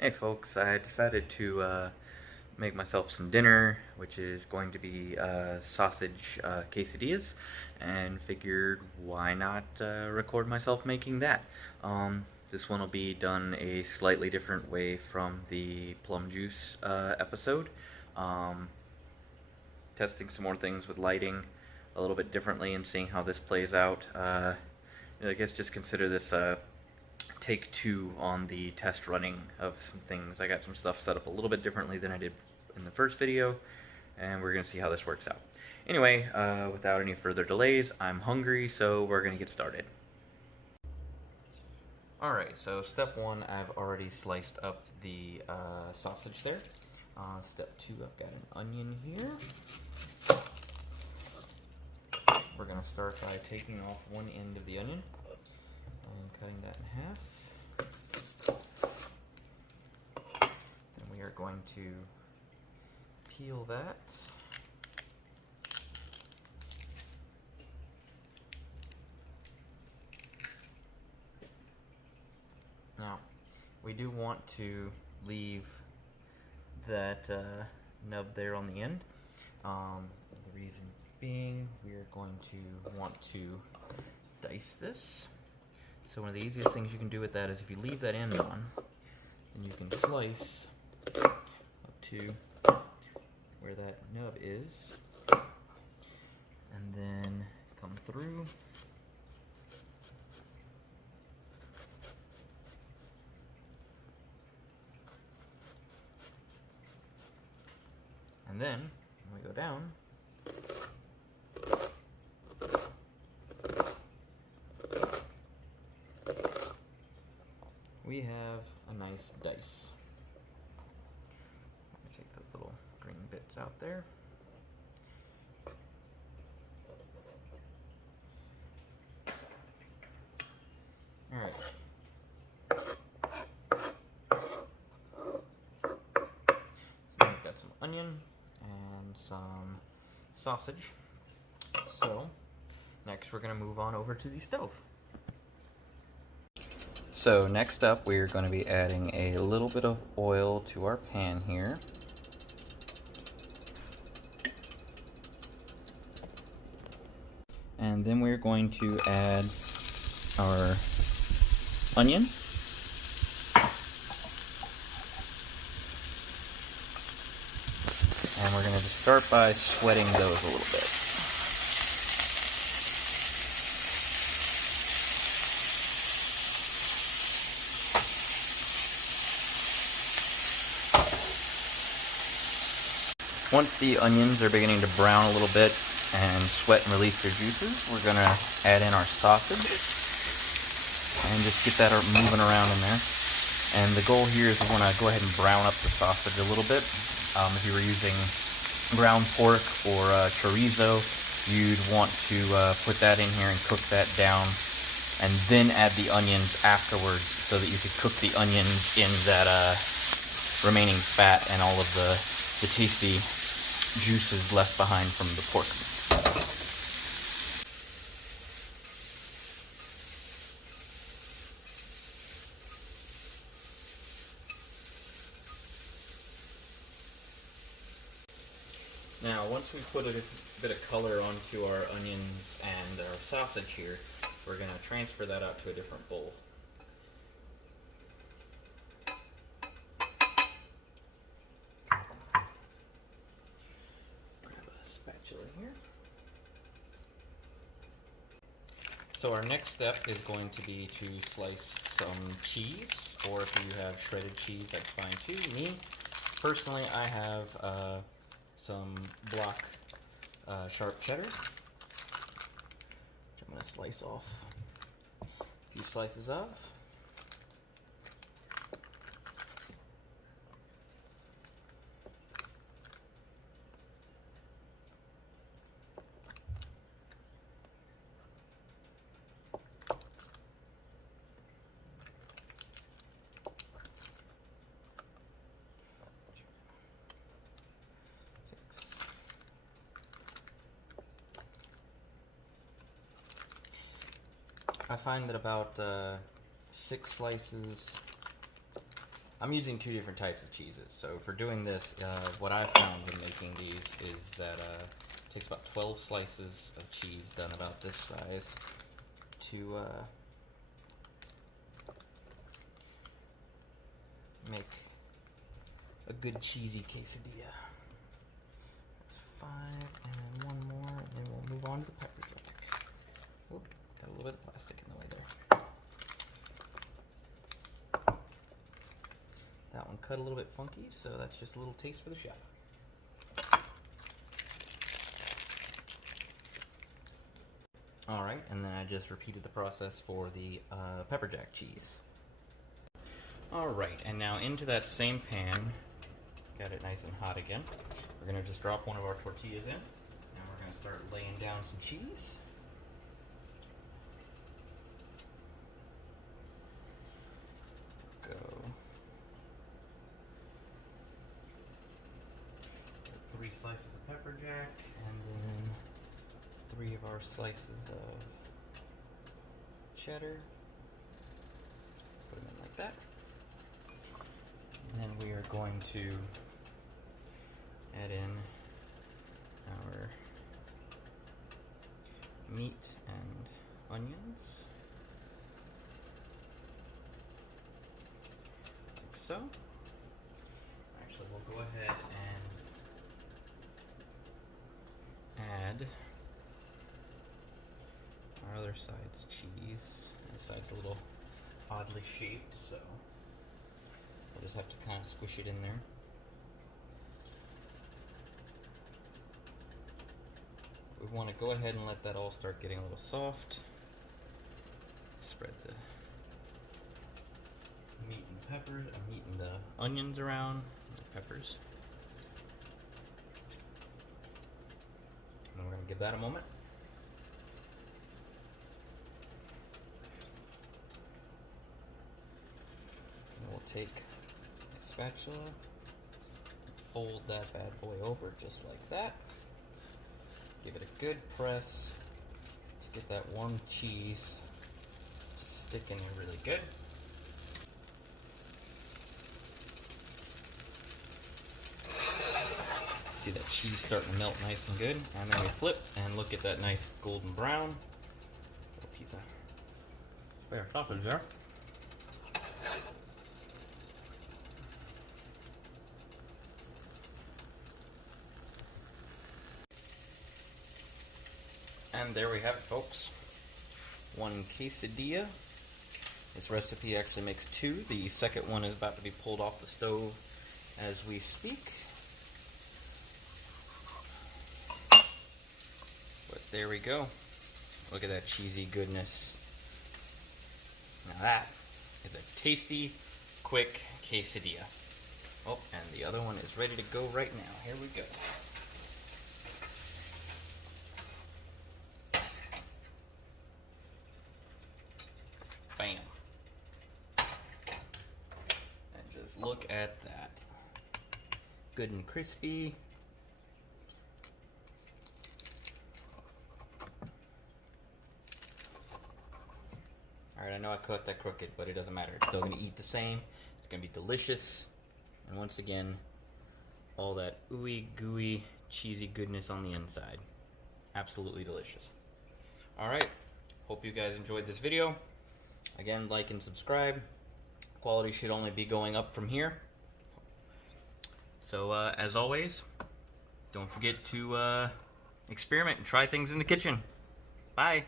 Hey folks, I decided to make myself some dinner, which is going to be sausage quesadillas, and figured why not record myself making that. This one will be done a slightly different way from the plum juice episode. Um, Testing some more things with lighting a little bit differently and seeing how this plays out. I guess just consider this take two on the test running of some things. I got some stuff set up a little bit differently than I did in the first video, and we're going to see how this works out. Anyway, without any further delays, I'm hungry, so we're going to get started. Alright, so step one, I've already sliced up the sausage there. Step two, I've got an onion here. We're going to start by taking off one end of the onion and cutting that in half. And we are going to peel that. Now, we do want to leave that nub there on the end. The reason being, we are going to want to dice this. So one of the easiest things you can do with that is if you leave that end on, then you can slice up to where that nub is, and then come through. And then, when we go down, we have a nice dice. Let me take those little green bits out there. Alright. So we've got some onion and some sausage. So, next we're going to move on over to the stove. So next up, we're going to be adding a little bit of oil to our pan here. And then we're going to add our onion. And we're going to just start by sweating those a little bit. Once the onions are beginning to brown a little bit and sweat and release their juices, we're going to add in our sausage and just get that moving around in there. And the goal here is we want to go ahead and brown up the sausage a little bit. If you were using ground pork or chorizo, you'd want to put that in here and cook that down, and then add the onions afterwards so that you could cook the onions in that remaining fat and all of the tasty juices left behind from the pork. Now, once we put a bit of color onto our onions and our sausage here, we're going to transfer that out to a different bowl. Spatula here. So our next step is going to be to slice some cheese, or if you have shredded cheese, that's fine too. Me, personally, I have some block sharp cheddar, which I'm going to slice off a few slices of. I find that about 6 slices I'm using two different types of cheeses. So for doing this, what I've found when making these is that it takes about 12 slices of cheese done about this size to make a good cheesy quesadilla. That's 5, and one more, and then we'll move on to the pepper jack. Whoop, got a little bit of plastic in the way there. That one cut a little bit funky, so that's just a little taste for the chef. Alright, and then I just repeated the process for the pepper jack cheese. Alright, and now into that same pan, got it nice and hot again, we're going to just drop one of our tortillas in, and we're going to start laying down some cheese. Go. 3 slices of pepper jack, and then 3 of our slices of cheddar. Put them in like that. And then we are going to add in our meat and onions, like so. Actually, we'll go ahead and add our other side's cheese. This side's a little oddly shaped, so we'll just have to kind of squish it in there. We want to go ahead and let that all start getting a little soft. Spread the meat and peppers, meat and the onions around, the peppers. And then we're going to give that a moment. And we'll take a spatula, fold that bad boy over just like that. Give it a good press to get that warm cheese to stick in there really good. See that cheese starting to melt nice and good. And then we flip and look at that nice golden brown. Little piece of spare sausage there. And there we have it, folks. 1 quesadilla. This recipe actually makes 2. The second one is about to be pulled off the stove as we speak. But there we go. Look at that cheesy goodness. Now that is a tasty, quick quesadilla. Oh, and the other one is ready to go right now. Here we go. Bam. And just look at that. Good and crispy. Alright, I know I cut that crooked, but it doesn't matter. It's still going to eat the same. It's going to be delicious. And once again, all that ooey gooey cheesy goodness on the inside. Absolutely delicious. Alright, hope you guys enjoyed this video. Again, like and subscribe. Quality should only be going up from here. So, as always, don't forget to experiment and try things in the kitchen. Bye.